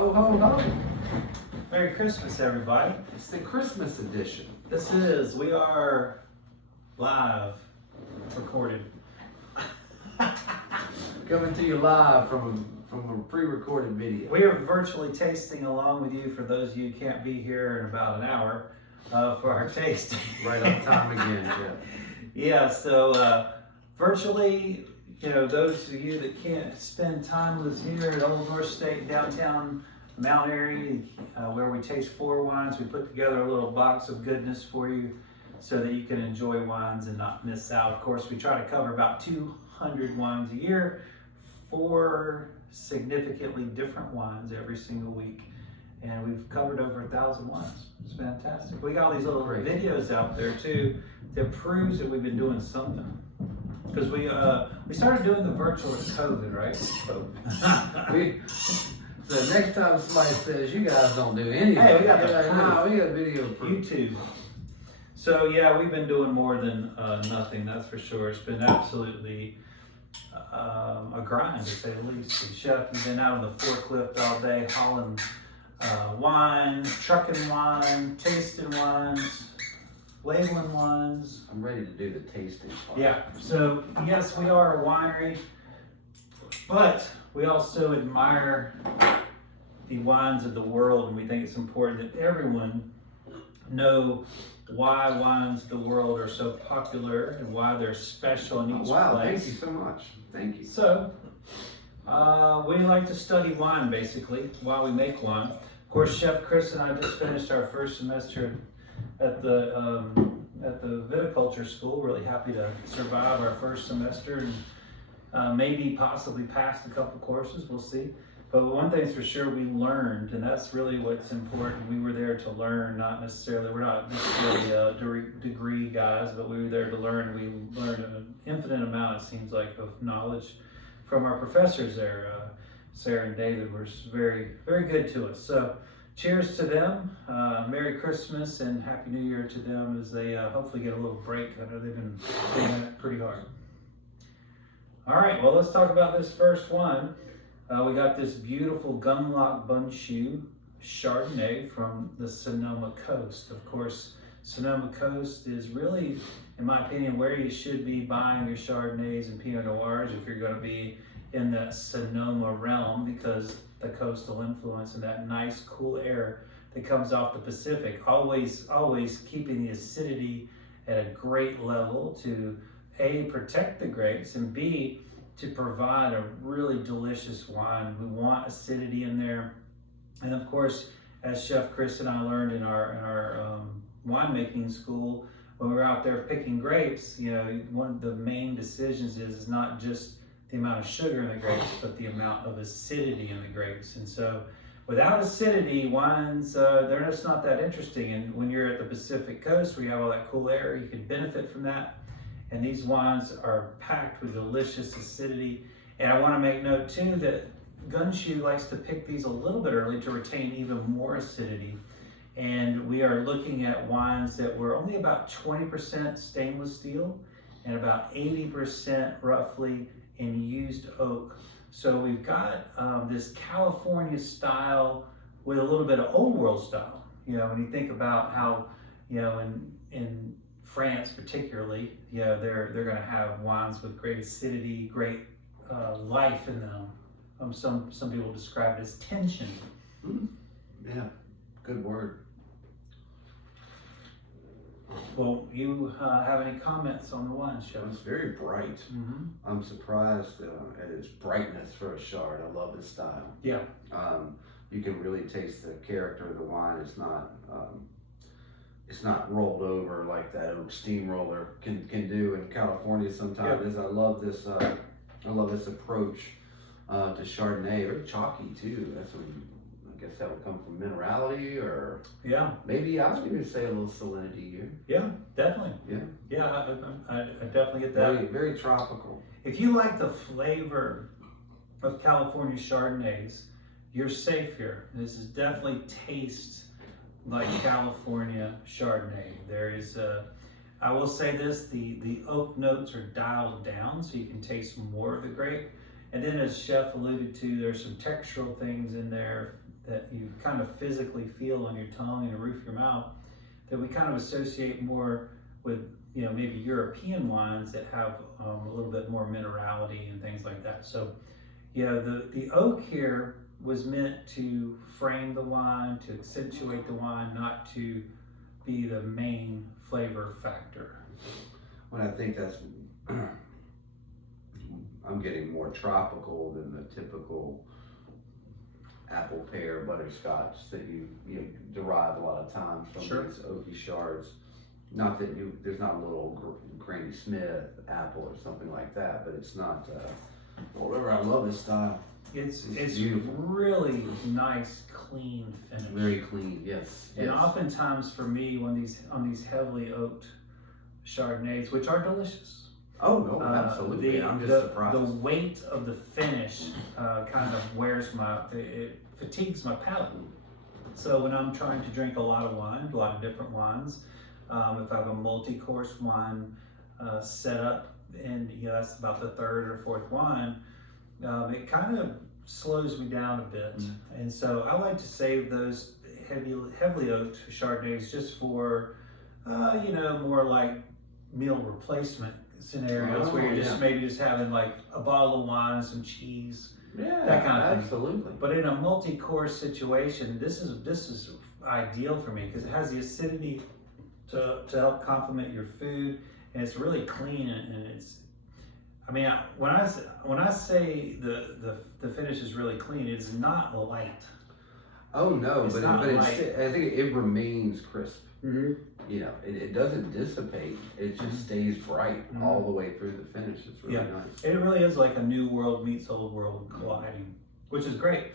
Ho, ho, ho. Merry Christmas, everybody. It's the Christmas edition. This is, we are live, recorded. Coming to you live from a pre-recorded video. We are virtually tasting along with you, for those of you who can't be here in about an hour, for our tasting. Right on time again, Jeff. Yeah, so virtually, you know, those of you that can't spend time with us here at Old North State downtown Mount Airy, where we taste 4 wines, we put together a little box of goodness for you so that you can enjoy wines and not miss out. Of course, we try to cover about 200 wines a year, 4 significantly different wines every single week. And we've covered over 1,000 wines. It's fantastic. We got all these little videos out there too that proves that we've been doing something. Because we started doing the virtual at COVID, right? So next time somebody says you guys don't do anything, hey, we got the like, nah, we got video proof. YouTube. So yeah, we've been doing more than nothing, that's for sure. It's been absolutely a grind, to say the least. The chef has been out on the forklift all day hauling wine, trucking wine, tasting wines, labeling wines. I'm ready to do the tasting part. Yeah, so yes, we are a winery, but we also admire the wines of the world, and we think it's important that everyone know why wines of the world are so popular and why they're special in each wow, place. thank you so much. Thank you. So, we like to study wine, basically, while we make wine. Of course, Chef Chris and I just finished our first semester at the viticulture school. Really happy to survive our first semester and maybe possibly pass a couple courses, we'll see. But one thing's for sure, we learned, and that's really what's important. We were there to learn, not necessarily, we're not necessarily degree guys, but we were there to learn. We learned an infinite amount, it seems like, of knowledge from our professors there. Sarah and David were very, very good to us. So cheers to them. Merry Christmas and Happy New Year to them as they hopefully get a little break. I know they've been doing it pretty hard. All right, well, let's talk about this first one. We got this beautiful Gundlach bundschu Chardonnay from the Sonoma Coast. Of course, Sonoma Coast is really, in my opinion, where you should be buying your Chardonnays and Pinot Noirs if you're going to be in that Sonoma realm, because the coastal influence and that nice cool air that comes off the Pacific, always keeping the acidity at a great level to A, protect the grapes, and B, to provide a really delicious wine. We want acidity in there. And of course, as Chef Chris and I learned in our winemaking school, when we were out there picking grapes, you know, one of the main decisions is not just the amount of sugar in the grapes, but the amount of acidity in the grapes. And so without acidity, wines, they're just not that interesting. And when you're at the Pacific Coast, where you have all that cool air, you can benefit from that. And these wines are packed with delicious acidity. And I want to make note too that Bundschu likes to pick these a little bit early to retain even more acidity. And we are looking at wines that were only about 20% stainless steel and about 80% roughly in used oak. So we've got this California style with a little bit of old world style. You know, when you think about how, you know, in France particularly, you know, they're going to have wines with great acidity, great life in them. Some people describe it as tension. Mm-hmm. Yeah, good word. Well, you have any comments on the wine, Chef? It's very bright. Mm-hmm. I'm surprised at its brightness for a Chard. I love this style. Yeah. You can really taste the character of the wine. It's not rolled over like that oak steamroller can do in California sometimes. Yep. I love this approach to Chardonnay. Very chalky too. I guess that would come from minerality, or maybe I would even say a little salinity here. Yeah, definitely. Yeah, I definitely get that. Very, very tropical. If you like the flavor of California Chardonnays, you're safe here. This is definitely tastes like California Chardonnay. There is I will say this, the oak notes are dialed down so you can taste more of the grape. And then as Chef alluded to, there's some textural things in there that you kind of physically feel on your tongue and the roof of your mouth that we kind of associate more with, you know, maybe European wines that have a little bit more minerality and things like that. So, yeah, the oak here was meant to frame the wine, to accentuate the wine, not to be the main flavor factor. Well, I think that's, I'm getting more tropical than the typical apple pear butterscotch that you derive a lot of times from Sure. these oaky shards. Not that there's not a little Granny Smith apple or something like that, but it's not, whatever. I love this style. It's beautiful. really nice, clean finish. Very clean, yes. And oftentimes for me, on these heavily oaked Chardonnays, which are delicious. Oh no, absolutely. I'm just surprised. The weight of the finish kind of it fatigues my palate. So when I'm trying to drink a lot of wine, a lot of different wines, if I have a multi-course wine set up, and that's about the third or fourth wine, it kind of slows me down a bit. Mm-hmm. And so I like to save those heavily oaked Chardonnays just for, more like meal replacement scenarios where you're maybe just having like a bottle of wine and some cheese, that kind of thing. Absolutely. But in a multi-course situation, this is ideal for me because it has the acidity to help complement your food, and it's really clean, and it's. I mean, when I say the finish is really clean, it's not light. Oh no, it's but I think it remains crisp. Mm-hmm. You know, it doesn't dissipate. It just stays bright all the way through the finish. It's really nice. It really is like a new world meets old world colliding, which is great.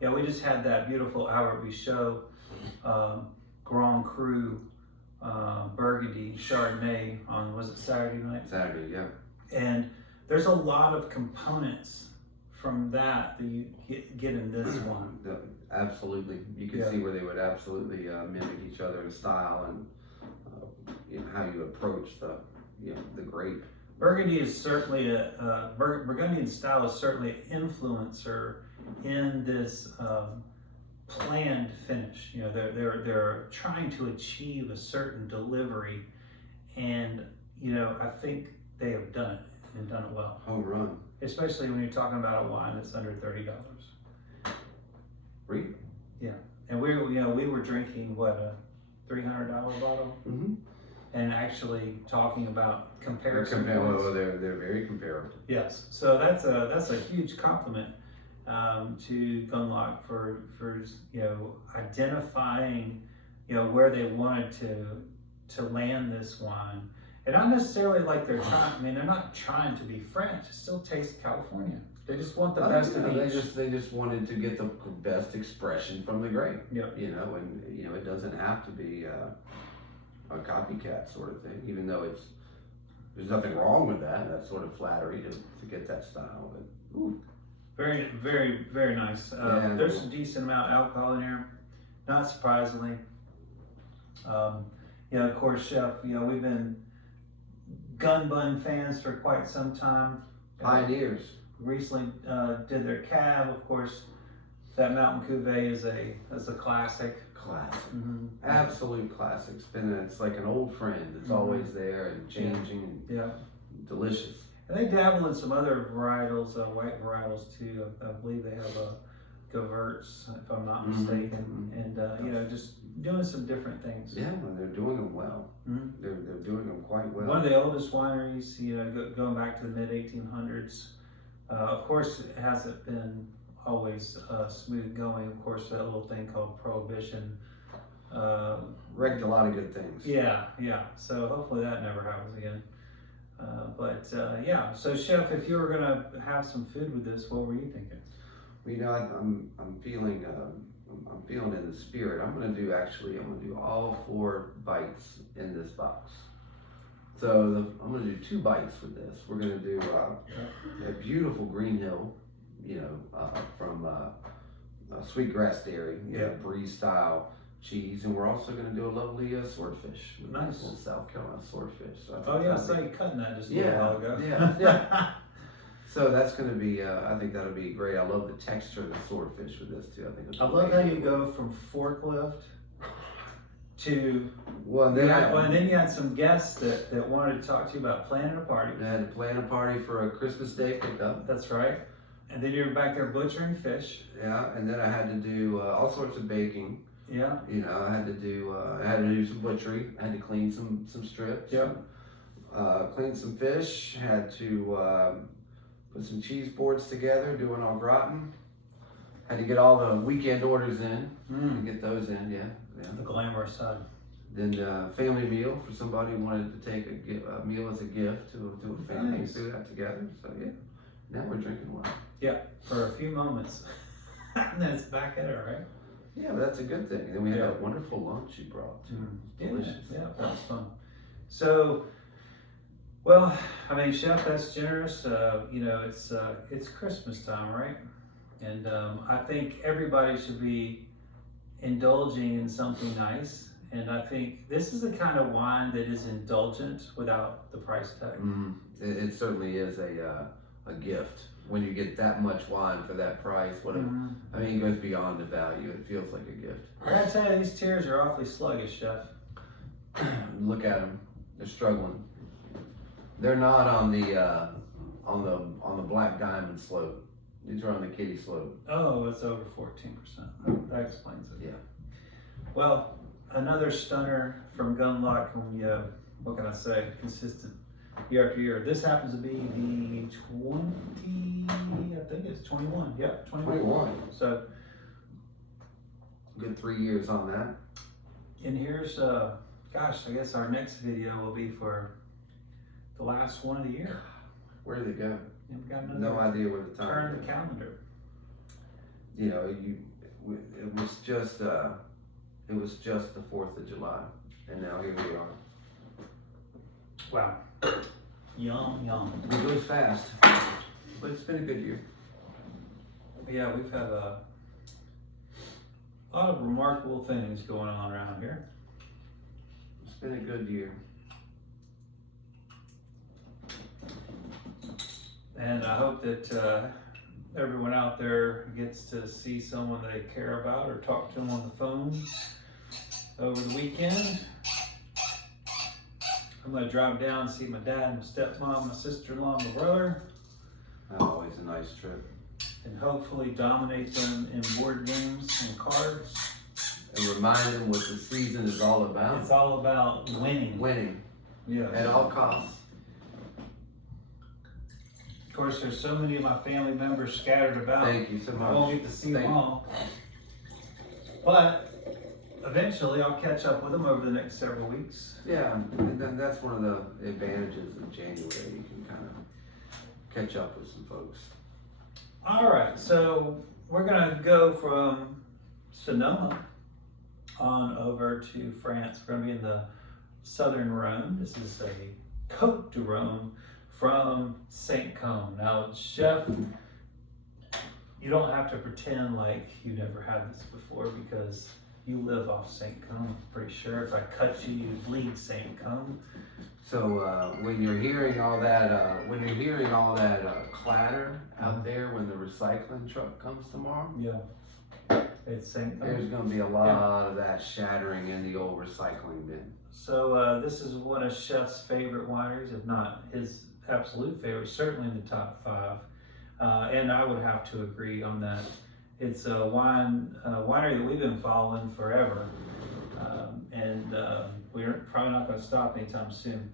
Yeah, we just had that beautiful Albert Bichot Grand Cru Burgundy Chardonnay on, was it Saturday night? Saturday, yeah. And there's a lot of components from that you get in this one. Absolutely. You can see where they would absolutely mimic each other in style and how you approach the grape. Burgundy is certainly Burgundian style is certainly an influencer in this planned finish. You know, they're trying to achieve a certain delivery, and I think they have done it and done it well. Home run. Especially when you're talking about a wine that's under $30. Really? Yeah, and we were drinking a $300 bottle, and actually talking about comparison. They're very comparable. Yes, so that's a huge compliment to Gundlach for identifying where they wanted to land this wine, and not necessarily like they're trying. I mean, they're not trying to be French. It still tastes California. They just want the best of each. They just wanted to get the best expression from the grape. Yep. And it doesn't have to be a copycat sort of thing, even though there's nothing wrong with that. That's sort of flattery to get that style. But, ooh. Very, very, very nice. There's a decent amount of alcohol in here, not surprisingly. Of course, Chef, we've been gun bun fans for quite some time. Pioneers. Recently did their cab. Of course, that Mountain Cuvée is a classic. Classic. Absolute classic. It's like an old friend. It's always there and changing and delicious. And they dabble in some other varietals, white varietals too. I believe they have a Gewürz, if I'm not mistaken, and just doing some different things. Yeah, well, they're doing them well. They're doing them quite well. One of the oldest wineries, going back to the mid 1800s. Of course, it hasn't been always smooth going. Of course, that little thing called Prohibition wrecked a lot of good things. Yeah. So hopefully that never happens again. So Chef, if you were gonna have some food with this, what were you thinking? Well, I'm feeling in the spirit. I'm gonna do all 4 bites in this box. So I'm gonna do 2 bites with this. We're gonna do a beautiful Green Hill, from Sweetgrass Dairy, brie style cheese, and we're also going to do a lovely swordfish. Nice. Little South Carolina swordfish. So I saw you cutting that just a little while ago. Yeah. So that's going to be, I think that'll be great. I love the texture of the swordfish with this too. I think. I love how you go from forklift to. Well, and then and then you had some guests that wanted to talk to you about planning a party. I had to plan a party for a Christmas Day pickup. That's right. And then you're back there butchering fish. Yeah, and then I had to do all sorts of baking. Yeah. You know, I had to do some butchery. I had to clean some strips. Yeah. Clean some fish. Had to put some cheese boards together, do an au gratin. Had to get all the weekend orders in. And get those in. Yeah. The glamorous side. Then family meal for somebody who wanted to take a meal as a gift to a family. Nice. Do that together. So yeah, now we're drinking wine. Yeah, for a few moments. And then it's back at it, right? Yeah, but that's a good thing. And then we had that wonderful lunch you brought too. Delicious. Yeah, that was fun. So, well, I mean, Chef, that's generous. You know, it's Christmas time, right? And I think everybody should be indulging in something nice. And I think this is the kind of wine that is indulgent without the price tag. It certainly is a gift when you get that much wine for that price. I mean, it goes beyond the value. It feels like a gift. I gotta tell you, these tears are awfully sluggish, Chef. Look at them; they're struggling. They're not on the black diamond slope. These are on the kitty slope. Oh, it's over 14%. That explains it. Yeah. Well, another stunner from Gundlach. What can I say? Consistent year after year. This happens to be the 20. I think it's 21. Yep, 21. So good 3 years on that. And here's, gosh, I guess our next video will be for the last one of the year. Where did it go? And we got another No idea where the time. turn the calendar. You know, it was just the 4th of July, and now here we are. Wow. Yum, yum. It goes fast, but it's been a good year. Yeah, we've had a lot of remarkable things going on around here. It's been a good year. And I hope that everyone out there gets to see someone they care about or talk to them on the phone over the weekend. I'm going to drive down and see my dad, my stepmom, my sister-in-law, my brother. Always a nice trip. And hopefully dominate them in board games and cards. And remind them what the season is all about. It's all about winning. Winning. Yeah. At all costs. Of course, there's so many of my family members scattered about. Thank you so much. I won't get to see them all. But eventually I'll catch up with them over the next several weeks. Yeah, and that's one of the advantages of January. You can kind of catch up with some folks. All right, so we're gonna go from Sonoma on over to France. We're gonna be in the southern Rhône. This is a Côte de Rhône from St. Côme. Now, Chef, you don't have to pretend like you never had this before because you live off St. Côme. I'm pretty sure if I cut you, you'd bleed St. Côme. So when you're hearing all that, clatter out there when the recycling truck comes tomorrow, Yeah, it's St. Côme. there's going to be a lot of that shattering in the old recycling bin. So this is one of Chef's favorite wineries, if not his absolute favorite, certainly in the top 5. And I would have to agree on that. It's a winery that we've been following forever. And we're probably not going to stop anytime soon.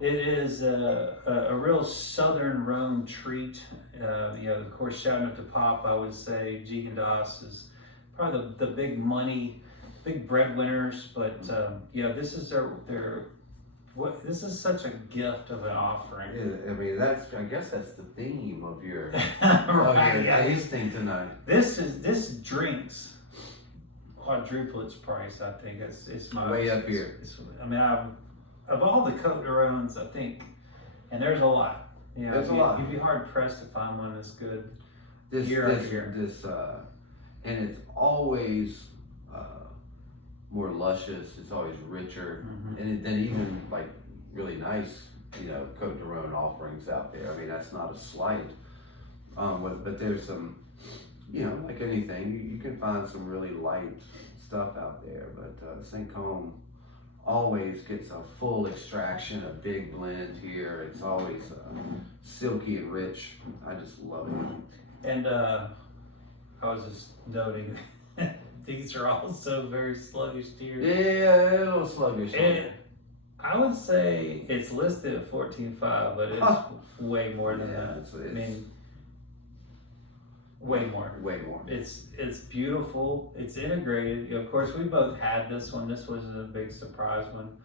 It is a real southern Rhône treat. Of course, shouting at the pop, I would say Gundlach is probably the big money, big breadwinners. But this is this is such a gift of an offering. I mean, I guess that's the theme of your, Right, yeah. tasting tonight. This drinks quadruple its price. I think it's my Way up here. Of all the Côte de Rhônes, I think, and there's a lot. There's a lot. You'd be hard pressed to find one that's good. This Year after year. And it's always more luscious. It's always richer, and then even like really nice, Côte de Rhône offerings out there. I mean, that's not a slight But there's some, like anything, you can find some really light stuff out there. But St. Côme always gets a full extraction, a big blend here. It's always silky and rich. I just love it. And I was just noting, these are also very sluggish deer. Yeah, a little sluggish. And I would say it's listed at 14.5, but it's way more than that. I mean, way more. Way more. It's beautiful. It's integrated. Of course, we both had this one. This was a big surprise one.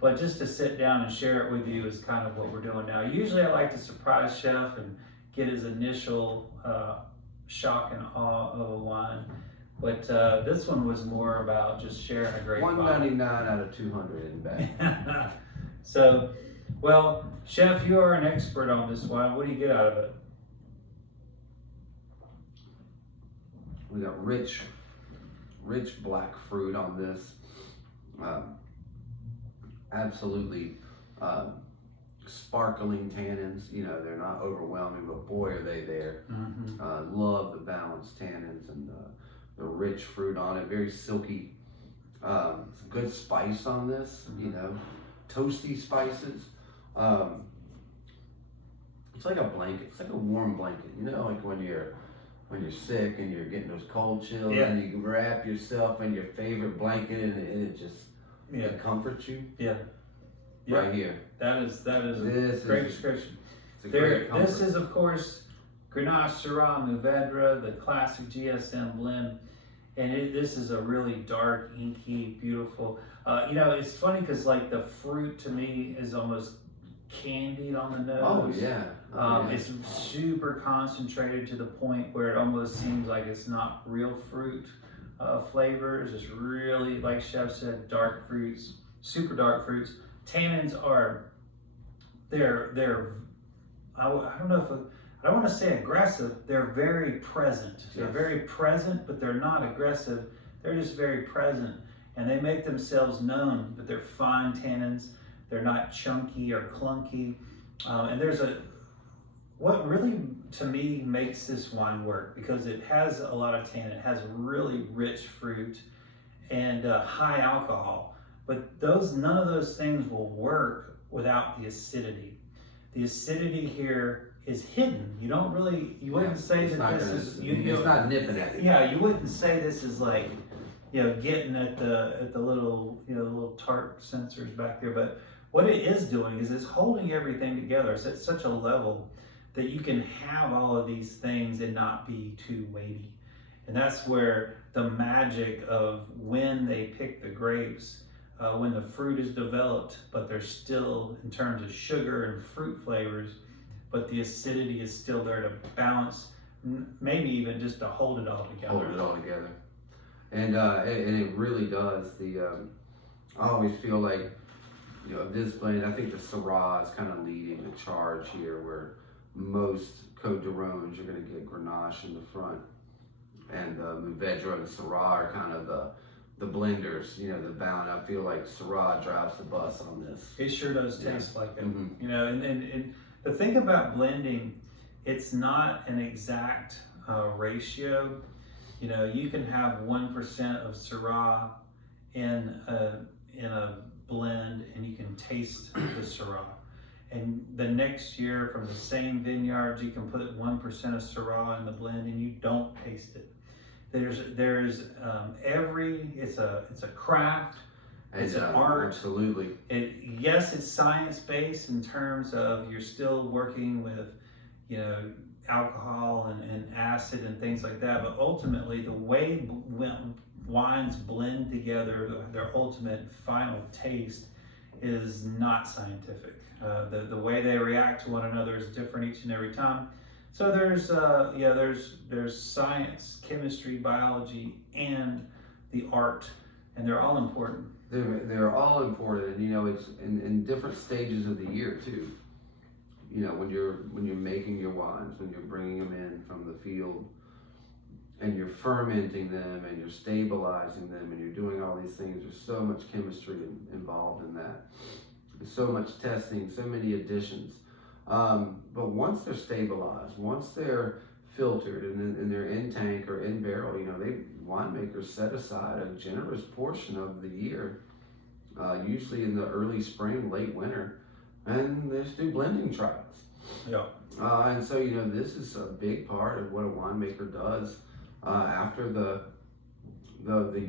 But just to sit down and share it with you is kind of what we're doing now. Usually I like to surprise Chef and get his initial shock and awe of a wine. But this one was more about just sharing a great wine. 199 out of 200 in bag. So, well, Chef, you are an expert on this wine. What do you get out of it? We got rich black fruit on this. Absolutely sparkling tannins. They're not overwhelming, but boy, are they there. Mm-hmm. Love the balanced tannins and the rich fruit on it. Very silky. Some good spice on this. Mm-hmm. Toasty spices. It's like a blanket. It's like a warm blanket. Like when you're sick and you're getting those cold chills, yeah. and you wrap yourself in your favorite blanket, and it just it comforts you. Yeah. Right here. That is a great description. This is, of course, Grenache, Syrah, Mourvedre, the classic GSM blend, and this is a really dark, inky, beautiful. It's funny because like the fruit to me is almost candied on the nose. Oh yeah. It's super concentrated to the point where it almost seems like it's not real fruit flavors. It's really, like Chef said, dark fruits, super dark fruits. Tannins are, they're I don't know if I don't want to say aggressive. They're very present. They're very present, but they're not aggressive. They're just very present, and they make themselves known. But they're fine tannins. They're not chunky or clunky. And what really, to me, makes this wine work, because it has a lot of tannin, it has really rich fruit and high alcohol. But none of those things will work without the acidity. The acidity here is hidden. You wouldn't say that this is... It's not nipping at you. Yeah, you wouldn't say this is like, getting at the little, little tart sensors back there. But what it is doing is it's holding everything together. It's at such a level that you can have all of these things and not be too weighty. And that's where the magic of when they pick the grapes, when the fruit is developed, but they're still, in terms of sugar and fruit flavors, but the acidity is still there to balance, maybe even just to hold it all together. Hold it all together. And it really does. I always feel like, this blend, I think the Syrah is kind of leading the charge here, where most Côtes de Rhône, you're going to get Grenache in the front, and Mourvedre and Syrah are kind of the blenders, the bound. I feel like Syrah drives the bus on this. It sure does taste like it. Mm-hmm. And the thing about blending, it's not an exact ratio. You can have 1% of Syrah in a blend, and you can taste the Syrah. And the next year, from the same vineyards, you can put 1% of Syrah in the blend, and you don't taste it. There's it's a craft. It's an art. Absolutely. Yes, it's science-based in terms of you're still working with, alcohol and acid and things like that. But ultimately, the way wines blend together, their ultimate final taste is not scientific. The way they react to one another is different each and every time. So there's science, chemistry, biology, and the art, and they're all important. They're all important, and it's in different stages of the year too. When you're making your wines, when you're bringing them in from the field, and you're fermenting them, and you're stabilizing them, and you're doing all these things. There's so much chemistry involved in that. There's so much testing, so many additions. But once they're stabilized, once they're filtered and they're in tank or in barrel. You know, winemakers set aside a generous portion of the year, usually in the early spring, late winter, and they just do blending trials. Yeah. And so, you know, this is a big part of what a winemaker does after the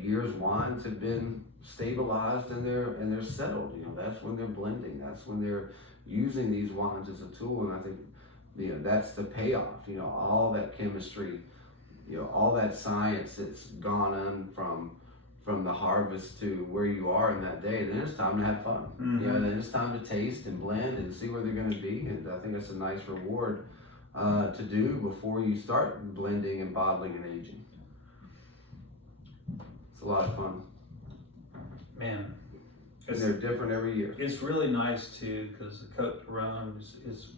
year's wines have been stabilized and they're settled. You know, that's when they're blending. That's when they're using these wines as a tool. And I think, you know, that's the payoff. You know, all that chemistry, you know, all that science that's gone on from the harvest to where you are in that day. Then it's time to have fun. Mm-hmm. You know, then it's time to taste and blend and see where they're going to be. And I think that's a nice reward to do before you start blending and bottling and aging. It's a lot of fun. Man, And they're different every year. it's really nice too, because the Côtes de Rhône is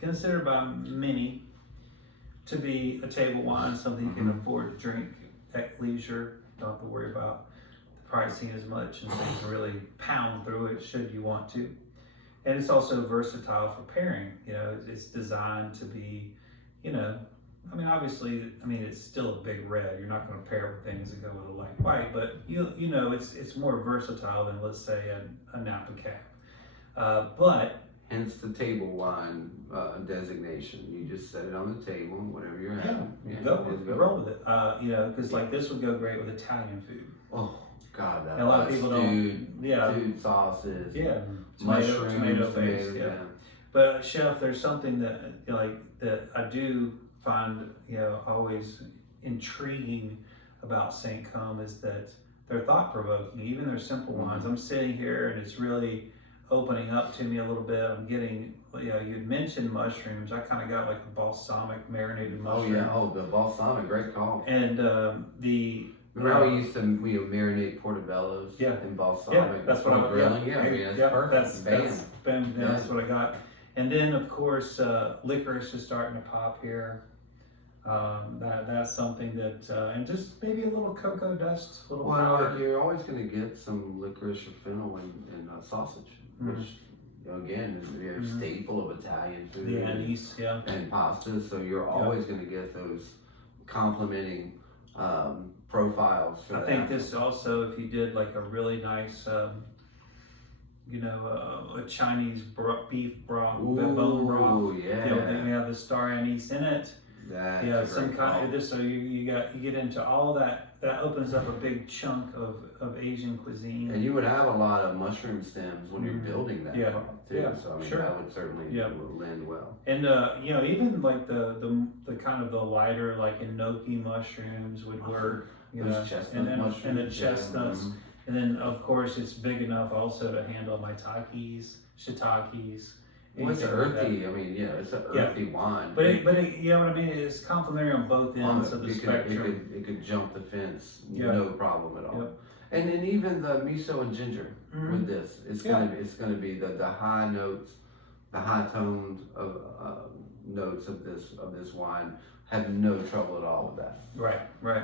considered by many to be a table wine, something you can afford to drink at leisure. Don't have to worry about the pricing as much, and so you can really pound through it should you want to. And it's also versatile for pairing. You know, it's designed to be, you know, I mean, obviously, I mean, it's still a big red. You're not going to pair with things that go with a light white, but you know, it's more versatile than, let's say, a Napa Cab. But hence the table wine designation. You just set it on the table, whatever you're having. roll with it. You know, because like this would go great with Italian food. Oh God, that And a lot of people stewed sauces. Yeah, Mushrooms, tomato paste. tomatoes, Yeah. But chef, there's something that that I do find always intriguing about St. Côme is that they're thought provoking. Even their simple wines. I'm sitting here and it's really opening up to me a little bit. I'm getting, you'd mentioned mushrooms. I kind of got like a balsamic marinated mushroom. The balsamic, great call. And remember how we used to marinate portobellos in balsamic? That's what I'm grilling. That's perfect. That's what I got. And then of course licorice is starting to pop here. That's something that and just maybe a little cocoa dust, a little powder. You're always going to get some licorice or fennel in sausage, which again is a staple of Italian food. The anise, and pasta. So you're always going to get those complementing profiles. For I think this also, if you did like a really nice, a Chinese beef broth, bone broth. Then we have the star anise in it. That's some kind of this. So you get into all that. That opens up a big chunk of Asian cuisine. And you would have a lot of mushroom stems when you're building that broth too. So I mean, that would certainly lend well. And even like the kind of the lighter like enoki mushrooms would work. Chestnut mushrooms. And the chestnuts. And then of course it's big enough also to handle maitakes, shiitakes. Well, it's earthy. I mean, it's an earthy wine. But it, you know what I mean? It's complementary on both ends of the spectrum. It could jump the fence, no problem at all. And then even the miso and ginger with this, it's gonna be the high notes, the high toned notes of this wine have no trouble at all with that. Right.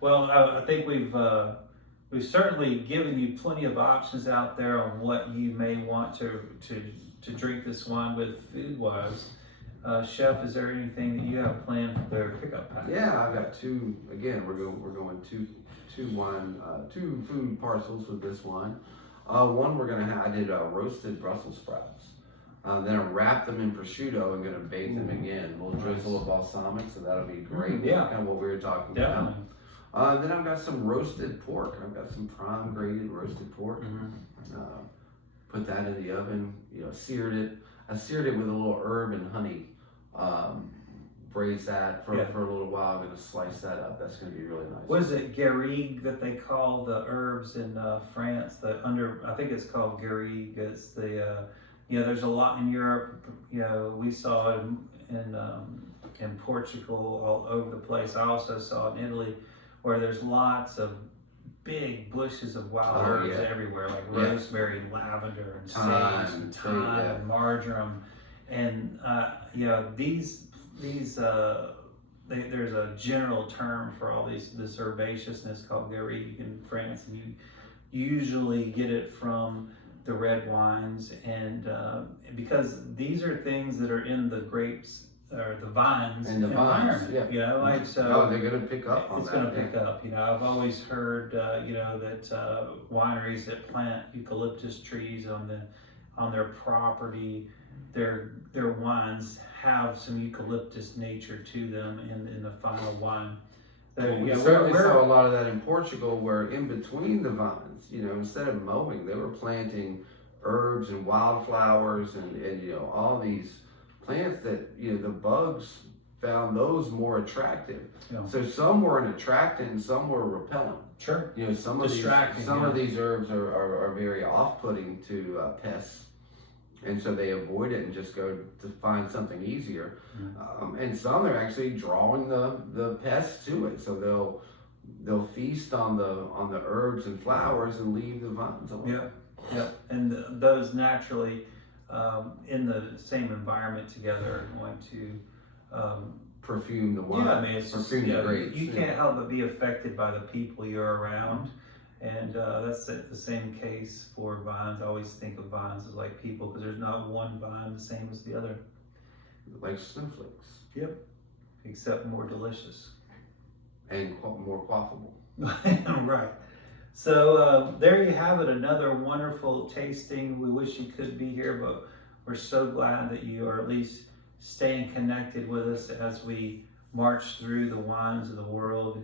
Well, I think we've certainly given you plenty of options out there on what you may want to drink this wine with food-wise. Chef, is there anything that you have planned for their pickup pack? Yeah, I've got two. Again, we're going two food parcels with this wine. One we're gonna have. I did roasted Brussels sprouts. Then I wrapped them in prosciutto and gonna bake them again. A little drizzle of balsamic, so that'll be great. Kind of what we were talking about. Then I've got some roasted pork. I've got some prime grated roasted pork. Put that in the oven, seared it. I seared it with a little herb and honey. Braise that for a little while. I'm gonna slice that up. That's gonna be really nice. What is it, garrigue, that they call the herbs in France? I think it's called garrigue. It's the there's a lot in Europe. We saw it in Portugal, all over the place. I also saw it in Italy, where there's lots of big bushes of wild herbs everywhere, like rosemary, lavender, and sage, and thyme, and marjoram, and these there's a general term for all this herbaceousness called garrigue in France, and you usually get it from the red wines, and because these are things that are in the grapes or the vines And the vines, environment. yeah. You know, like so. Oh, they're gonna pick up on It's that. going to pick up. You know, I've always heard, you know, that wineries that plant eucalyptus trees on their property, their wines have some eucalyptus nature to them in the final wine. Well, we Yeah, certainly we're- saw a lot of that in Portugal, where in between the vines, you know, instead of mowing, they were planting herbs and wildflowers and you know, all these plants that, you know, the bugs found those more attractive. Yeah. So some were an attractant and some were repellent. Sure. You know, some of Distracting, of these herbs are very off-putting to pests, and so they avoid it and just go to find something easier. And some are actually drawing the pests to it, so they'll feast on the herbs and flowers and leave the vines alone. Yeah, yeah, and those naturally in the same environment together are going to Perfume the wine. yeah, I mean, it's just, perfume you the know, grapes. you can't help but be affected by the people you're around. And that's the same case for vines. I always think of vines as like people, because there's not one vine the same as the other. Like snowflakes. Yep. Except more delicious. And more quaffable. Right. So there you have it, another wonderful tasting. We wish you could be here, but we're so glad that you are at least staying connected with us as we march through the wines of the world.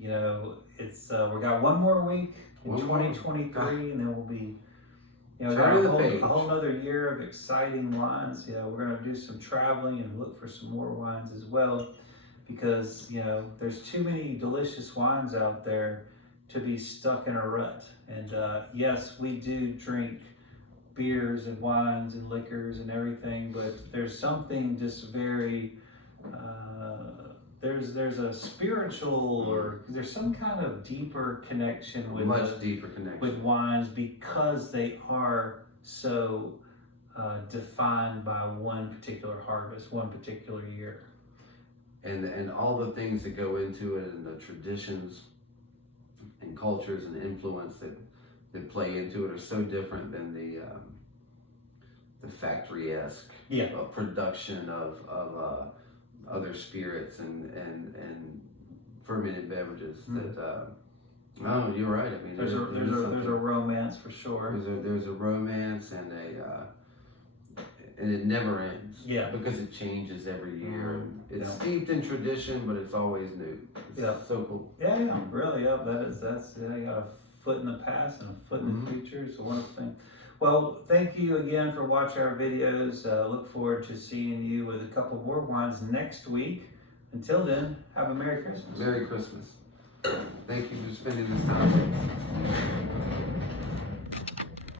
You know, it's we got one more week in 2023, and then we'll be, you know, got a whole another year of exciting wines. You know, we're gonna do some traveling and look for some more wines as well, because you know there's too many delicious wines out there to be stuck in a rut. And yes, we do drink beers and wines and liquors and everything, but there's something just very there's a spiritual, or there's some kind of deeper connection with Deeper connection with wines, because they are so defined by one particular harvest, one particular year, and all the things that go into it, and the traditions and cultures and influence that play into it are so different than the factory-esque production of other spirits and fermented beverages. That oh, you're right. I mean, there's a romance for sure. There's a romance and it never ends. Yeah, because it changes every year. It's steeped in tradition, but it's always new. It's so cool. Yeah, really. Yeah, that's you got a foot in the past and a foot in the future. It's a wonderful thing. Well, thank you again for watching our videos. Look forward to seeing you with a couple more wines next week. Until then, have a Merry Christmas. Merry Christmas. Thank you for spending this time with us.